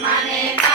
money.